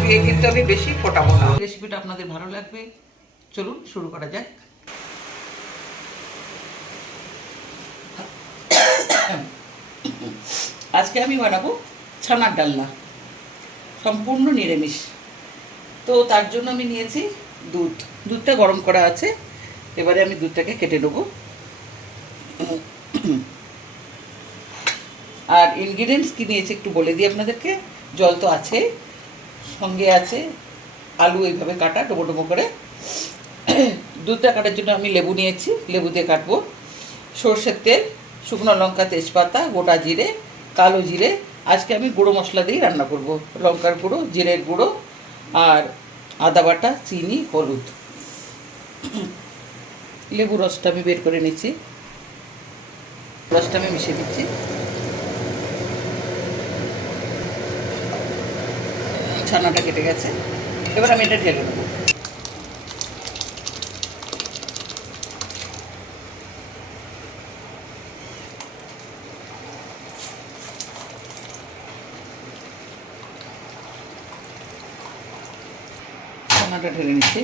দিয়ে কিন্তু আমি বেশি ফোটাবো না। রেসিপিটা আপনাদের ভালো লাগবে? চলুন, শুরু করা যাক। আজকে আমি বানাবো ছানার ডালনা। সম্পূর্ণ নিরামিষ। তো তার জন্য আমি নিয়েছি দুধ। দুধটা গরম করা আছে। এবারে আমি দুধটাকে কেটে নেব। আর ইনগ্রিডিয়েন্টস কী নিয়েছি একটু বলে দিই আপনাদেরকে। জল তো আছে সঙ্গে আছে আলু এইভাবে কাটা ডোবো ডোবো করে। দুধটা কাটার জন্য আমি লেবু নিয়েছি লেবু দিয়ে কাটবো। সর্ষের তেল, শুকনো লঙ্কা, তেজপাতা, গোটা জিরে, কালো জিরে। আজকে আমি গুঁড়ো মশলা দিয়েই রান্না করব। লঙ্কার গুঁড়ো, জিরের গুঁড়ো আর আদা বাটা, চিনি, হলুদ। লেবু রসটা আমি বের করে নিচ্ছি। রসটা আমি মিশিয়ে দিচ্ছি। ছানাটা কেটে গেছে। এবার আমি এটা ঢেলে দেবো। ছানাটা ঢেলে নিচ্ছি।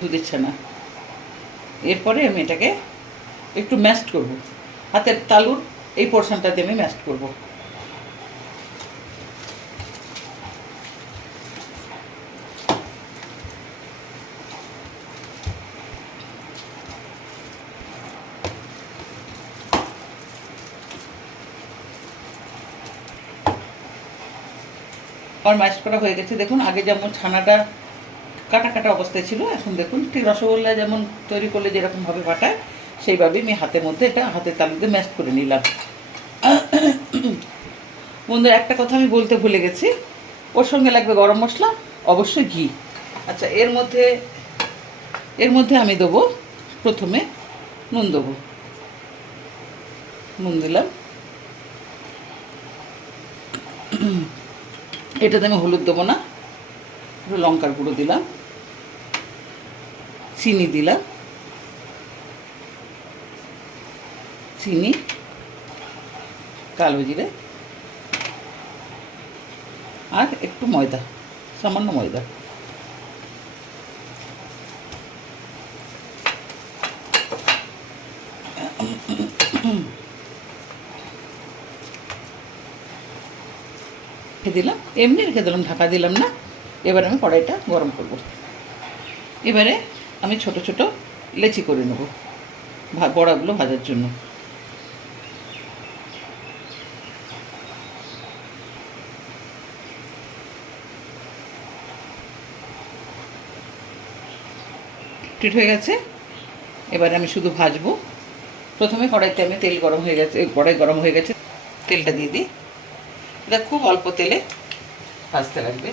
দুধের ছানা। এরপরে আমি এটাকে একটু ম্যাস্ট করব। হাতের তালুর এই পোর্শনটাতে আমি ম্যাস্ট করব। আমার ম্যাশ করা হয়ে গেছে। দেখুন, আগে যেমন ছানাটা কাটা কাটা অবস্থায় ছিল, এখন দেখুন, ঠিক রসগোল্লা যেমন তৈরি করলে যেরকমভাবে কাটায় সেইভাবে আমি হাতের মধ্যে এটা হাতের তালুতে ম্যাশ করে নিলাম। বন্ধুরা, একটা কথা আমি বলতে ভুলে গেছি। ওর সঙ্গে লাগবে গরম মশলা, অবশ্যই ঘি। আচ্ছা এর মধ্যে এর মধ্যে আমি দেবো, প্রথমে নুন দেবো। নুন দিলাম। এটাতে আমি হলুদ দেবো না। লঙ্কার গুঁড়ো দিলাম। চিনি দিলাম। চিনি, কালো জিরে, আর একটু ময়দা, সামান্য ময়দা। রেখে দিলাম, এমনি রেখে দিলাম, ঢাকা দিলাম না। এবার আমি কড়াইটা গরম করব। এবারে আমি ছোট ছোট লেচি করে নেব বড়াগুলো ভাজার জন্য। টিট হয়ে গেছে? এবারে আমি শুধু ভাজবো। প্রথমে কড়াইতে আমি তেল গরম হয়ে গেছে, কড়াই গরম হয়ে গেছে, তেলটা দিয়ে দিই। এটা খুব অল্প তেলে ভাজতে লাগবে।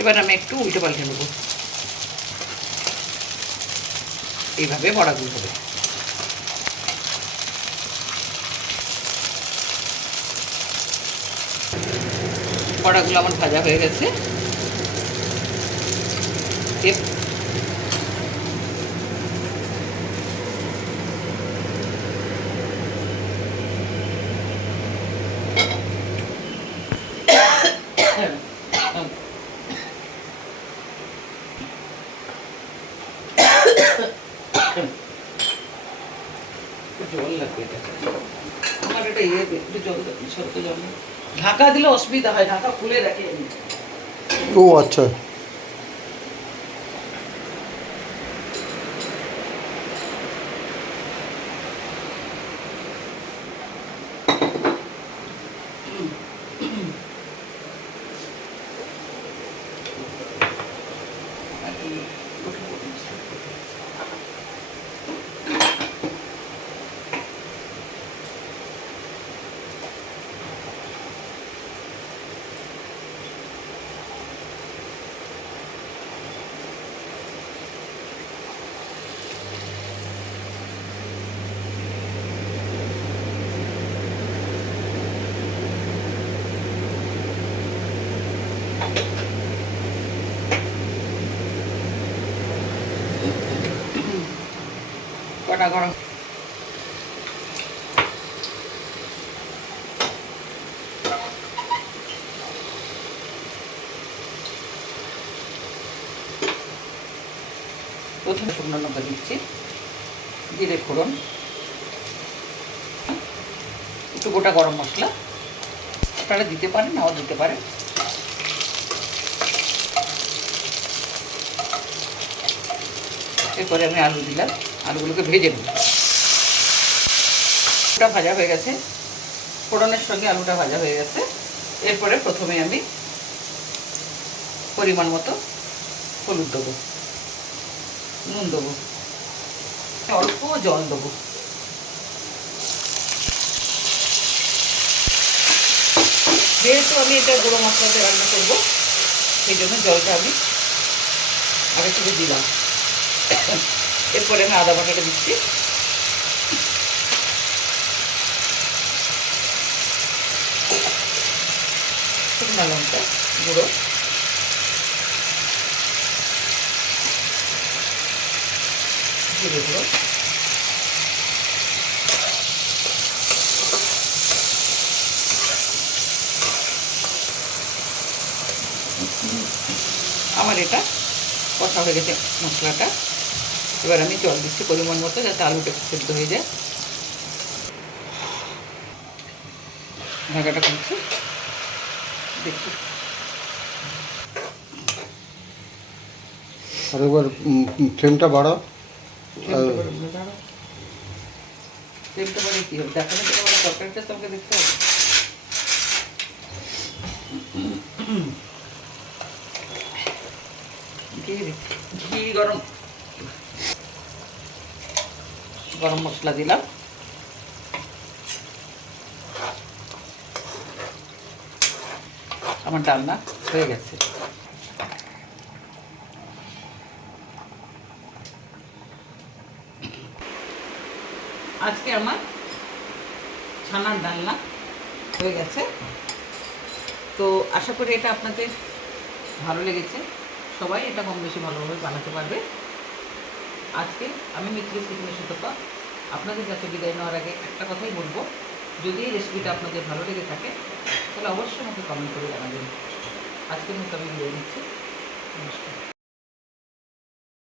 এবার আমি একটু উল্টো পাল্টে নেব। এইভাবে বড়াগুলো হবে। বড়াগুলো আমার ভাজা হয়ে গেছে জল লাগবে এটা আমার এটা ইয়ে একটু জল সরতে জল। ঢাকা দিলে অসুবিধা হয় ঢাকা খুলে রাখি ও আচ্ছা। মশলাটা গরম। প্রথমে শুকনো লঙ্কা দিচ্ছি, জিরে ফোড়ন, একটু গোটা গরম মশলা। আপনারা দিতে পারেন, নাও দিতে পারেন। এরপরে আমি আলু দিলাম। আলুগুলোকে ভেজে নেব আলুটা ভাজা হয়ে গেছে। ফোড়নের সঙ্গে আলুটা ভাজা হয়ে গেছে। এরপরে প্রথমে আমি পরিমাণ মতো হলুদ দেবো, নুন দেবো, অল্প জল দেবো। যেহেতু আমি এটা গুঁড়ো মশলাতে রান্না করব, সেই জন্য জলটা আমি আগে থেকে দিলাম। এরপরে আমি আদা বাটাটা দিচ্ছি। শুকনো লঙ্কা গুঁড়ো। জিরে গুঁড়ো। আমার এটা কষা হয়ে গেছে মশলাটা। এবার আমি জল দিচ্ছি পরিমাণ মতো যাতে আলুটা একটু সেদ্ধ হয়ে যায়। ঢাকাটা করছি দেখি। আর একবার ফ্লেমটা বাড়াও। ফ্লেমটা বাড়ি কী হবে তো আমার তরকারিটা তো দেখতে হবে। ঘি গরম। গরম মশলা দিলাম। আমার ডালনা হয়ে গেছে। আজকে আমার ছানার ডালনা হয়ে গেছে। তো আশা করি এটা আপনাদের ভালো লেগেছে। সবাই এটা কম বেশি ভালোভাবে বানাতে পারবে। আজকে আমি মিত্রিস কিচেনের সুতপা আপনাদের কাছে বিদায় নেওয়ার আগে একটা কথাই বলব। যদি এই রেসিপিটা আপনাদের ভালো লেগে থাকে, তাহলে অবশ্যই আমাকে কমেন্ট করে জানাবেন। আজকের মতো আমি বিদায় নিচ্ছি। নমস্কার।